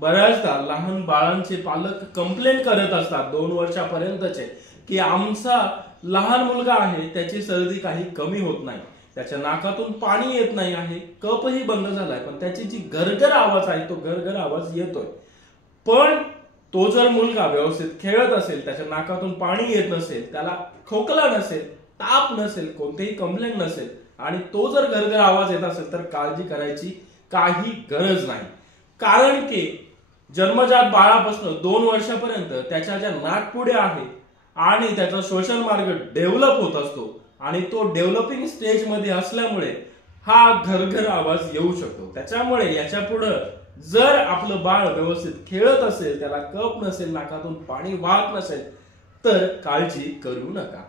बऱ्याचदा लहान बाळांचे पालक कंप्लेंट करत असतात 2 वर्षापर्यंतचे की आमचा लहान मुलगा आहे त्याची सर्दी काही कमी होत नाही, त्याच्या नाकातून पाणी येत नाही आहे, कपही बंद झालाय, पण त्याची जी गरगर आवाज आहे तो गरगर आवाज येतोय. पण तो जर मुलगा व्यवस्थित खेळत असेल, त्याच्या नाकातून पाणी येत नसेल, त्याला खोकला नसेल, ताप नसेल, कोणतेही कंप्लेंट नसेल आणि तो जर गरगर आवाज येत असेल तर काळजी करायची काही गरज नाही. कारण की जन्मजात बाळापासून 2 वर्षापर्यंत त्याच्या ज्या नाकपुड्या आहेत आणि त्याचा श्वसन मार्ग डेव्हलप होत असतो आणि तो डेव्हलपिंग स्टेज मध्ये असल्यामुळे हा घरघर आवाज येऊ शकतो. त्याच्यामुळे याच्या पुढे जर आपलं बाळ व्यवस्थित खेळत असेल, त्याला कफ नसेल, नाकातून पाणी वाहत नसेल तर काळजी करू नका.